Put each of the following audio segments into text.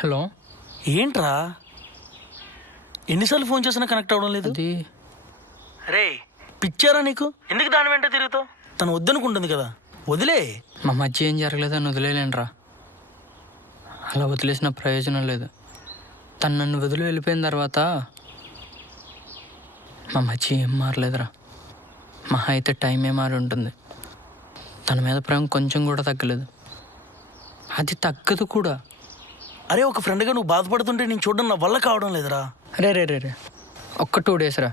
Hello. ఏంట్రా ఎన్నిసార్లు phone చేసినా కనెక్ట్ అవ్వడం లేదు? అది రే పిచ్చారా నీకు? ఎందుకు దాని వెంట తిరుగుతావు? తను వద్దనుకుంటుంది కదా, వదిలే. మా మధ్య ఏం జరగలేదని వదిలేలేనరా. అలా వదిలేసిన ప్రయోజనం లేదు. తను నన్ను వదిలి వెళ్ళిపోయిన తర్వాత మా మధ్య ఏం మారలేదురా. మహా అయితే టైమే మారి ఉంటుంది. తన మీద ప్రేమ కొంచెం కూడా తగ్గలేదు. అది తగ్గదు కూడా. అరే ఒక ఫ్రెండ్గా నువ్వు బాధపడుతుంటే నేను చూడడం నా వల్ల కావడం లేదురా. రే రే రే రే ఒక్క 2 days రా,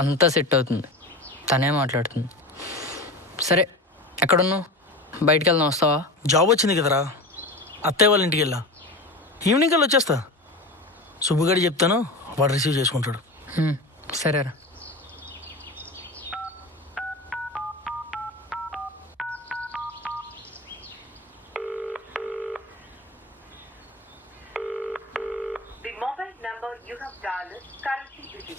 అంతా సెట్ అవుతుంది. తనే మాట్లాడుతుంది. సరే ఎక్కడున్నావు? బయటికి వెళ్దాం, వస్తావా? జాబ్ వచ్చింది కదరా, అత్తయ్య వాళ్ళ ఇంటికి వెళ్ళా. ఈవినింగ్ కల్లా వచ్చేస్తా. సుబ్బుగాడి చెప్తాను, వాడు రిసీవ్ చేసుకుంటాడు. సరేరా. The mobile number you have dialed is currently busy.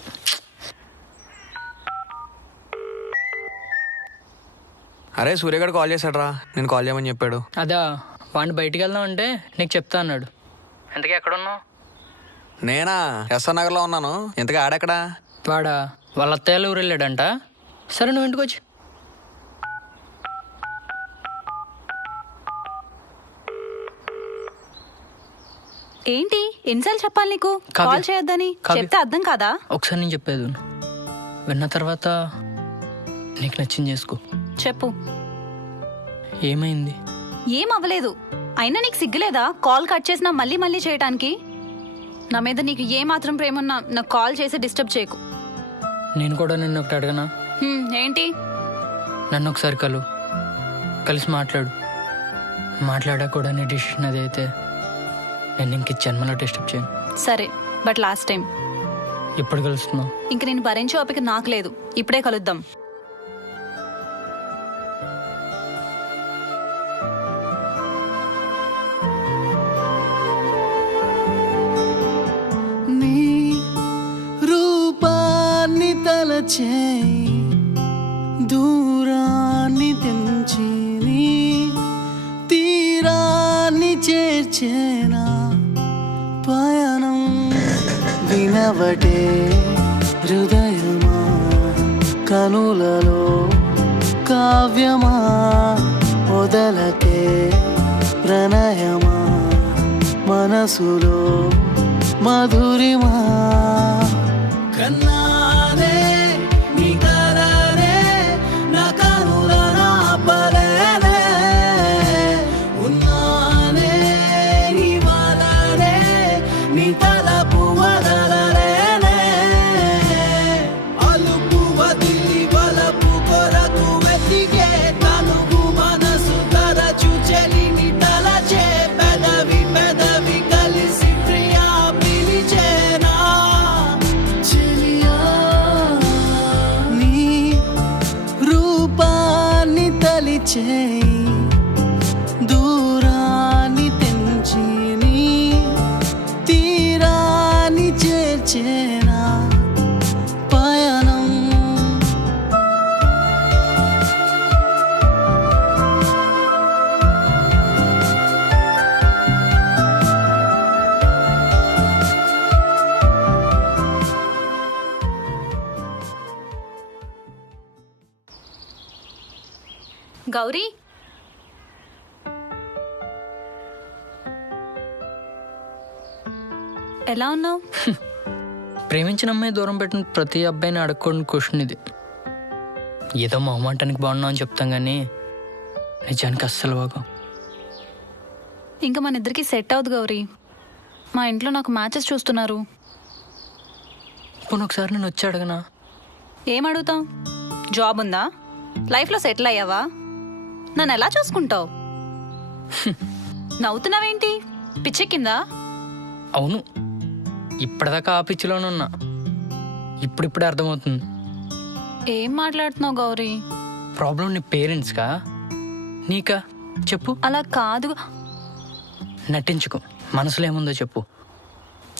అరే సూర్యగాడు కాల్ చేశాడ్రా, నేను కాల్ చేయమని చెప్పాడు. అదా, వాడిని బయటికి వెళ్దాం అంటే నీకు చెప్తా అన్నాడు. ఇంతకీ ఎక్కడున్నావు? నేనా ఎస్ఆర్ నగర్లో ఉన్నాను. ఇంతగా ఆడెక్కడా? వాడా వాళ్ళ అత్తయ్యల ఊరు వెళ్ళాడంట. సరే నువ్వు ఇంటికి వచ్చి. ఏంటి ఎన్నిసార్లు చెప్పాలి నీకు కాల్ చేయొద్దని? చెప్తే అర్థం కాదా? ఒకసారి నేను చెప్పేది విను. విన్న తర్వాత నీకు నచ్చింది చేసుకో. చెప్పు. ఏమైంది? ఏం అవ్వలేదు. అయినా నీకు సిగ్గులేదా కాల్ కట్ చేసినా మళ్ళీ మళ్ళీ చేయటానికి? నా మీద నీకు ఏ మాత్రం ప్రేమ ఉన్నా నాకు కాల్ చేసి డిస్టర్బ్ చేయకు. నేను కూడా నిన్ను ఒకటి అడగనా? ఏంటి? నన్ను ఒకసారి కలిసి మాట్లాడు. మాట్లాడా కూడా నీ డిసిషన్ అది అయితే నేను ఇంక జన్మలో డిస్టర్బ్ చేయను. సరే, బట్ లాస్ట్ టైం. ఎప్పుడు కలుస్తున్నావు? ఇంక నేను భరించే ఓపిక నాకు లేదు. ఇప్పుడే కలుద్దాం. దూరాన్ని తెంచి నీ తీరాన్ని చేర్చేనా పయనం వినవటే హృదయమా కనులలో కావ్యమా వదలకే ప్రణయమా మనసులో మధురిమా కన్నానే నీ కలనే నా కనుల నాపలేనే ఉన్నానే నీ వలనే నీ తలపు వదలలేనే అలుపు వదిలి వలపు కొరకు వెతికే తనుగు మనసు తరచు చెలిని తలచే పెదవి పెదవి కలిసి ప్రియా పిలిచేనా చెలియా నీ రూపాన్ని తలిచే దూరాన్ని తెంచి నీ తీరాన్ని చేర్చేనా పయనం గౌరీ, ఎలా ఉన్నావు? ప్రేమించిన అమ్మాయి దూరం పెట్టిన ప్రతి అబ్బాయిని అడుక్కోని క్వశ్చన్ ఇది. ఏదో మొహమాటానికి బాగున్నావు అని చెప్తాం కానీ నిజానికి అస్సలు బాగా. ఇంకా మన ఇద్దరికి సెట్ అవుతుంది గౌరీ. మా ఇంట్లో నాకు మ్యాచెస్ చూస్తున్నారు. పోనీ ఒకసారి నేను వచ్చి అడగనా? ఏం అడుగుతావు? జాబ్ ఉందా? లైఫ్లో సెటిల్ అయ్యావా? నన్ను ఎలా చూసుకుంటావు? నవ్వుతున్నావేంటి? పిచ్చెక్కిందా? అవును, ఇప్పటిదాకా ఆ పిచ్చిలోనే ఉన్నా. ఇప్పుడిప్పుడే అర్థమవుతుంది. ఏం మాట్లాడుతున్నావు గౌరీ? ప్రాబ్లం నీ పేరెంట్స్కా నీకా? చెప్పు. అలా కాదు. నటించుకో, మనసులో ఏముందో చెప్పు.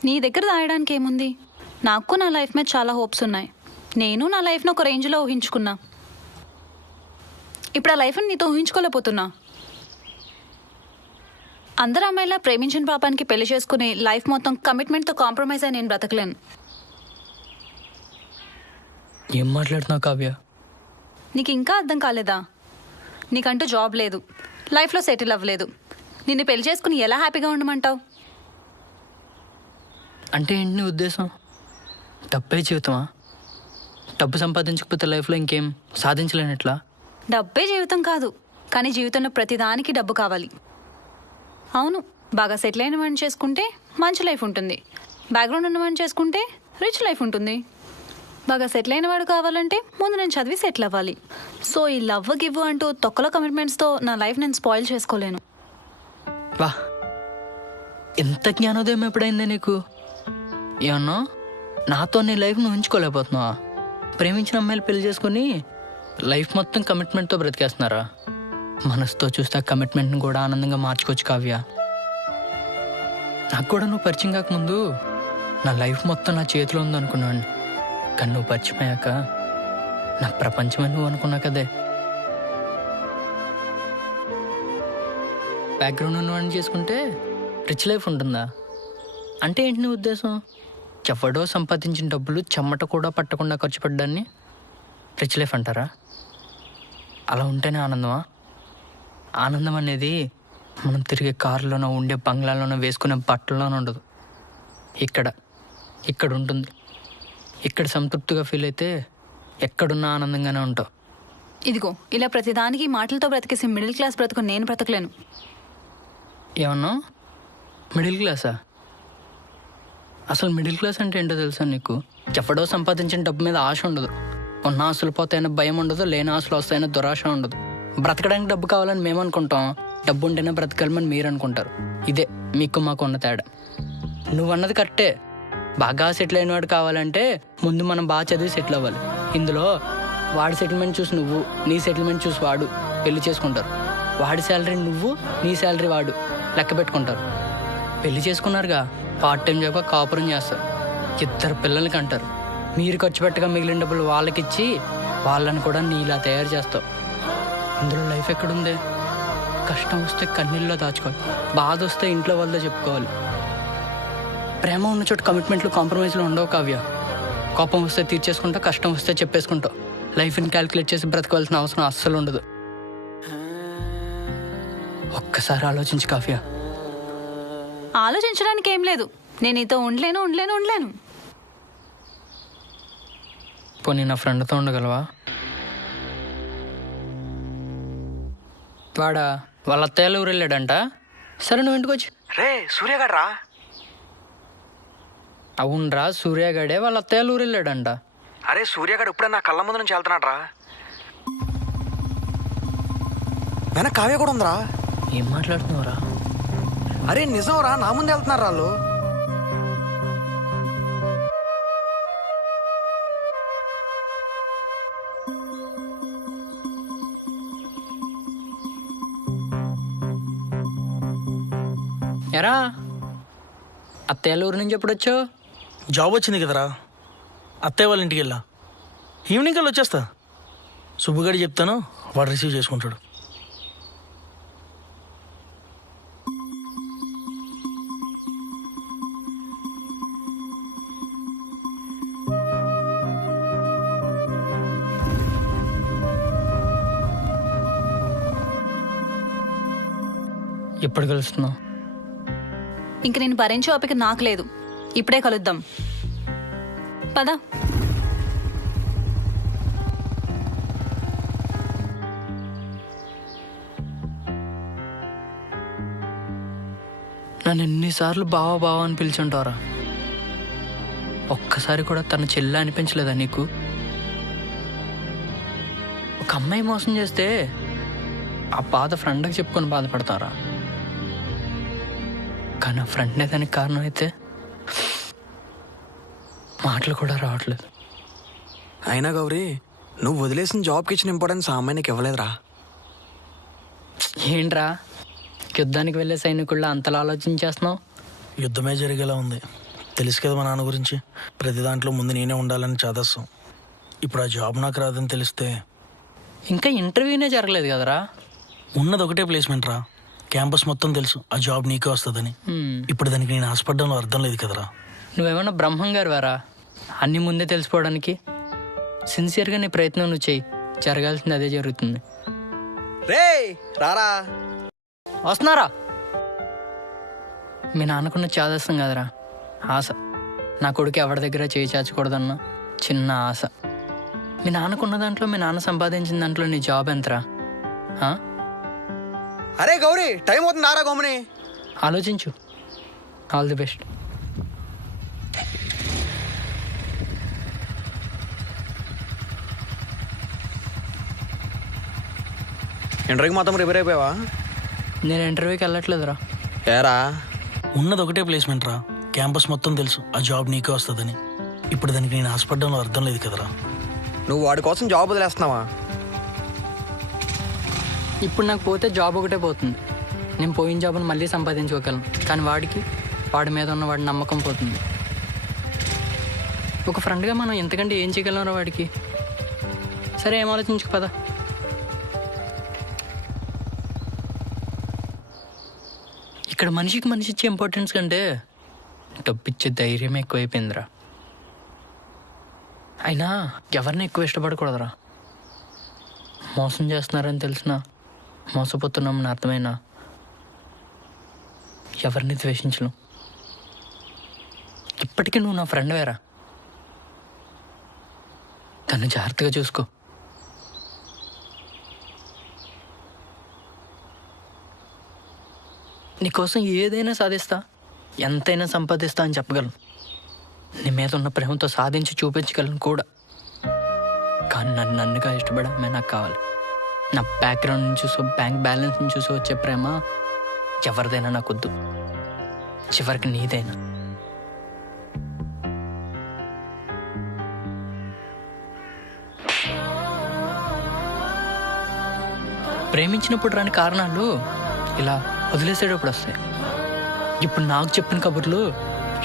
నీ దగ్గర దాయడానికి ఏముంది? నాకు నా లైఫ్ మీద చాలా హోప్స్ ఉన్నాయి. నేను నా లైఫ్ను ఒక రేంజ్లో ఊహించుకున్నా. ఇప్పుడు ఆ లైఫ్ని నీతో ఊహించుకోలేకపోతున్నా. అందరు అమ్మాయిలా ప్రేమించిన పాపానికి పెళ్లి చేసుకుని లైఫ్ మొత్తం కమిట్మెంట్తో కాంప్రమైజ్ అయి నేను బ్రతకలేను. ఏం మాట్లాడుతున్నావు కావ్య? నీకు ఇంకా అర్థం కాలేదా? నీకంటూ జాబ్ లేదు, లైఫ్లో సెటిల్ అవ్వలేదు. నిన్ను పెళ్లి చేసుకుని ఎలా హ్యాపీగా ఉండమంటావు? అంటే ఏంటి నీ ఉద్దేశం? డబ్బే జీవితమా? డబ్బు సంపాదించకపోతే లైఫ్లో ఇంకేం సాధించలేనట్లా? డబ్బే జీవితం కాదు, కానీ జీవితంలో ప్రతిదానికి డబ్బు కావాలి. అవును, బాగా సెటిల్ అయిన వాడిని చేసుకుంటే మంచి లైఫ్ ఉంటుంది, బ్యాక్గ్రౌండ్ ఉన్నవాడిని చేసుకుంటే రిచ్ లైఫ్ ఉంటుంది. బాగా సెటిల్ అయిన వాడు కావాలంటే ముందు నేను చదివి సెటిల్ అవ్వాలి. సో ఈ లవ్ గివ్ అంటూ తొక్కల కమిట్మెంట్స్తో నా లైఫ్ నేను స్పాయిల్ చేసుకోలేను. వా, ఎంత జ్ఞానోదయం ఎప్పుడైందే నీకు? ఏమన్నా నాతో నీ లైఫ్ నువ్వు ఉంచుకోలేకపోతున్నావా? ప్రేమించిన అమ్మాయిలు పెళ్లి చేసుకుని లైఫ్ మొత్తం కమిట్మెంట్తో బ్రతికేస్తున్నారా? మనసుతో చూస్తే ఆ కమిట్మెంట్ని కూడా ఆనందంగా మార్చుకోవచ్చు కావ్య. నాకు కూడా నువ్వు పరిచయం కాకముందు నా లైఫ్ మొత్తం నా చేతిలో ఉందనుకున్నాను, కానీ నువ్వు పరిచయం అయ్యాక నా ప్రపంచమే నువ్వు అనుకున్నా కదే. బ్యాక్గ్రౌండ్ ఉన్నవాడిని చేసుకుంటే రిచ్ లైఫ్ ఉంటుందా? అంటే ఏంటి నీ ఉద్దేశం? ఎవడో సంపాదించిన డబ్బులు చెమట కూడా పట్టకుండా ఖర్చు పెట్టడాన్ని రిచ్ లైఫ్ అంటారా? అలా ఉంటేనే ఆనందమా? ఆనందం అనేది మనం తిరిగే కారులోనో ఉండే బంగ్లాలోనో వేసుకునే బట్టల్లోనో ఉండదు. ఇక్కడ ఉంటుంది. ఇక్కడ సంతృప్తిగా ఫీల్ అయితే ఎక్కడున్నా ఆనందంగానే ఉంటావు. ఇదిగో ఇలా ప్రతిదానికి మాటలతో బ్రతికేసి మిడిల్ క్లాస్ బ్రతుకు నేను బ్రతకలేను. ఏమన్నా మిడిల్ క్లాసా? అసలు మిడిల్ క్లాస్ అంటే ఏంటో తెలుసా నీకు? ఎవడో సంపాదించిన డబ్బు మీద ఆశ ఉండదు, ఉన్న ఆశలు పోతాయన్న భయం ఉండదు, లేని ఆశలు వస్తాయన్న దురాశ ఉండదు. బ్రతకడానికి డబ్బు కావాలని మేము అనుకుంటాం, డబ్బు ఉంటేనే బ్రతకాలని మీరు అనుకుంటారు. ఇదే మీకు మాకు ఉన్న తేడా. నువ్వు అన్నది కరెక్టే, బాగా సెటిల్ అయిన వాడు కావాలంటే ముందు మనం బాగా చదివి సెటిల్ అవ్వాలి. ఇందులో వాడి సెటిల్మెంట్ చూసి నువ్వు, నీ సెటిల్మెంట్ చూసి వాడు పెళ్లి చేసుకుంటారు. వాడి శాలరీ నువ్వు, నీ శాలరీ వాడు లెక్క పెట్టుకుంటారు. పెళ్లి చేసుకున్నారుగా, పార్ట్ టైం జాబ్గా కాపురం చేస్తారు, 2 పిల్లలకి అంటారు. మీరు ఖర్చు పెట్టగా మిగిలిన డబ్బులు వాళ్ళకిచ్చి వాళ్ళని కూడా నీలా తయారు చేస్తావు. ఇందులో లైఫ్ ఎక్కడుంది? కష్టం వస్తే కన్నీళ్ళలో దాచుకోవాలి, బాధ వస్తే ఇంట్లో వాళ్ళతో చెప్పుకోవాలి. ప్రేమ ఉన్న చోట కమిట్మెంట్లు కాంప్రమైజ్లు ఉండవు కావ్య. కోపం వస్తే తీర్చేసుకుంటావు, కష్టం వస్తే చెప్పేసుకుంటావు. లైఫ్ని క్యాల్కులేట్ చేసి బ్రతకవలసిన అవసరం అస్సలు ఉండదు. ఒక్కసారి ఆలోచించు కావ్య. ఆలోచించడానికి ఏం లేదు, నేను నీతో ఉండలేను. పోనీ నా ఫ్రెండ్తో ఉండగలవా? వాడా వాళ్ళ అత్తయ్యలు ఊరు వెళ్ళాడంట. సరే నువ్వు ఇంటికి వచ్చి. రే సూర్యగాడు రా. అవునరా, సూర్యగాడే వాళ్ళ అత్తయ్యలు ఊరు వెళ్ళాడంట. అరే సూర్యగాడు ఇప్పుడే నా కళ్ళ ముందు నుంచి వెళ్తున్నాడు రా. వెనక కావ్య కూడా ఉందిరా. ఏం మాట్లాడుతున్నావురా? అరే నిజం రా, నా ముందు వెళ్తున్నారు వాళ్ళు. ఎరా, అత్తయ్యల ఊరు నుంచి ఎప్పుడు వచ్చావు? జాబ్ వచ్చింది కదరా, అత్తయ్య వాళ్ళ ఇంటికి వెళ్ళా. ఈవినింగ్ కల్లా వచ్చేస్తా. సుబ్బుగడి చెప్తాను, వాడు రిసీవ్ చేసుకుంటాడు. ఎప్పుడు కలుస్తున్నావు? ఇంక నేను భరించే ఓపిక నాకు లేదు, ఇప్పుడే కలుద్దాం పద. నన్ను ఎన్నిసార్లు బావా అని పిలిచుంటారా? ఒక్కసారి కూడా తన చెల్లి అనిపించలేదా నీకు? ఒక అమ్మాయి మోసం చేస్తే ఆ బాధ ఫ్రెండ్కి చెప్పుకొని బాధపడతారా? కానీ ఆ ఫ్రెండ్నే దానికి కారణం అయితే మాటలు కూడా రావట్లేదు. అయినా గౌరీ, నువ్వు వదిలేసిన జాబ్కి ఇచ్చిన ఇంపార్టెన్స్ ఆ అమ్మాయి నీకు ఇవ్వలేదురా. ఏంట్రా, యుద్ధానికి వెళ్ళే సైనికుళ్ళ అంతలా ఆలోచించేస్తున్నావు? యుద్ధమే జరిగేలా ఉంది. తెలుసు కదా మా నాన్న గురించి, ప్రతి దాంట్లో ముందు నేనే ఉండాలని చాదస్తాం. ఇప్పుడు ఆ జాబ్ నాకు రాదని తెలిస్తే ఇంకా ఇంటర్వ్యూనే జరగలేదు కదరా? ఉన్నది ఒకటే ప్లేస్మెంట్ రా, క్యాంపస్ మొత్తం తెలుసు ఆ జాబ్ నీకే వస్తుందని. హ్మ్. ఇప్పుడు దానికి నేను ఆశపడ్డంలో అర్థం లేదు కదరా. నువ్వేమన్నా బ్రహ్మం గారు వారా అన్నీ ముందే తెలిసిపోవడానికి? సిన్సియర్గా నీ ప్రయత్నం నువ్వు చెయ్యి, జరగాల్సింది అదే జరుగుతుంది. రే రారా. వస్తున్నారా? మీ నాన్నకున్న చాదస్తం కదరా ఆశ. నా కొడుకు ఎవరి దగ్గర చేయి చాచకూడదన్న చిన్న ఆశ. మీ నాన్నకున్న దాంట్లో, మీ నాన్న సంపాదించిన దాంట్లో నీ జాబ్ ఎంతరా? ఆ? అరే గౌరీ, టైం అవుతుంది రారా గమ్ముని. ఆలోచించు. All the best. ఇంటర్వ్యూకి మొత్తం ప్రిపేర్ అయిపోయావా? నేను ఇంటర్వ్యూకి వెళ్ళట్లేదురా. ఏరా ఉన్నది ఒకటే ప్లేస్మెంట్ రా. క్యాంపస్ మొత్తం తెలుసు ఆ జాబ్ నీకే వస్తుందని. ఇప్పుడు దానికి నేను ఆశపడ్డంలో అర్థం లేదు కదరా. నువ్వు వాడి కోసం జాబ్ వదిలేస్తున్నావా? ఇప్పుడు నాకు పోతే జాబ్ ఒకటే పోతుంది. నేను పోయిన జాబ్ని మళ్ళీ సంపాదించుకోగలను, కానీ వాడి మీద ఉన్న వాడి నమ్మకం పోతుంది. ఒక ఫ్రెండ్గా మనం ఎంతకంటే ఏం చేయగలరా వాడికి? సరే, ఏం ఆలోచించుకు పద. ఇక్కడ మనిషికి మనిషి ఇచ్చే ఇంపార్టెన్స్ కంటే డబ్బిచ్చే ధైర్యం ఎక్కువైపోయిందిరా. అయినా ఎవరిని ఎక్కువ ఇష్టపడకూడదురా. మోసం చేస్తున్నారని తెలిసినా, మోసపోతున్నామని అర్థమైనా ఎవరిని ద్వేషించను. ఇప్పటికీ నువ్వు నా ఫ్రెండ్ వేరా. తను జాగ్రత్తగా చూసుకో. నీకోసం ఏదైనా సాధిస్తా, ఎంతైనా సంపాదిస్తా అని చెప్పగలను. నీ మీద ఉన్న ప్రేమతో సాధించి చూపించగలను కూడా. కానీ నన్నుగా ఇష్టపడమే నాకు కావాలి. నా బ్యాక్గ్రౌండ్ చూసో, బ్యాంక్ బ్యాలెన్స్ చూసో వచ్చే ప్రేమ ఎవరిదైనా నాకు వద్దు. చివరికి నీదైనా. ప్రేమించినప్పుడు రాని కారణాలు ఇలా వదిలేసేటప్పుడు వస్తాయి. ఇప్పుడు నాకు చెప్పిన కబుర్లు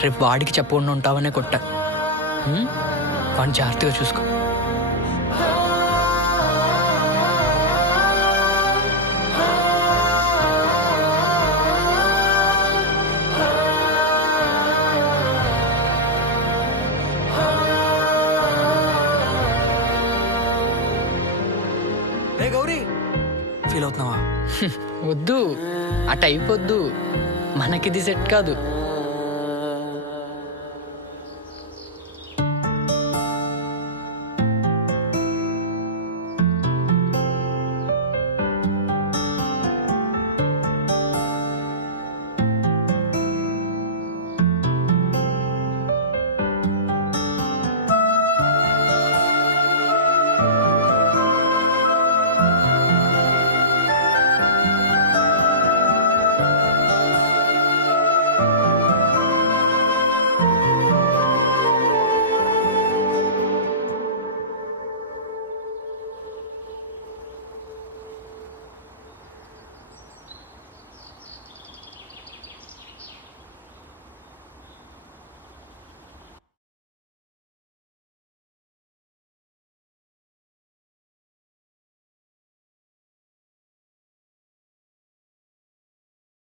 రేపు వాడికి చెప్పకుండా ఉంటావనే కొట్టా. వాడిని జాగ్రత్తగా చూసుకో. రే గౌరీ, ఫీల్ అవుతున్నావా? వద్దు, ఆ టైప్ వద్దు. మనకిది సెట్ కాదు.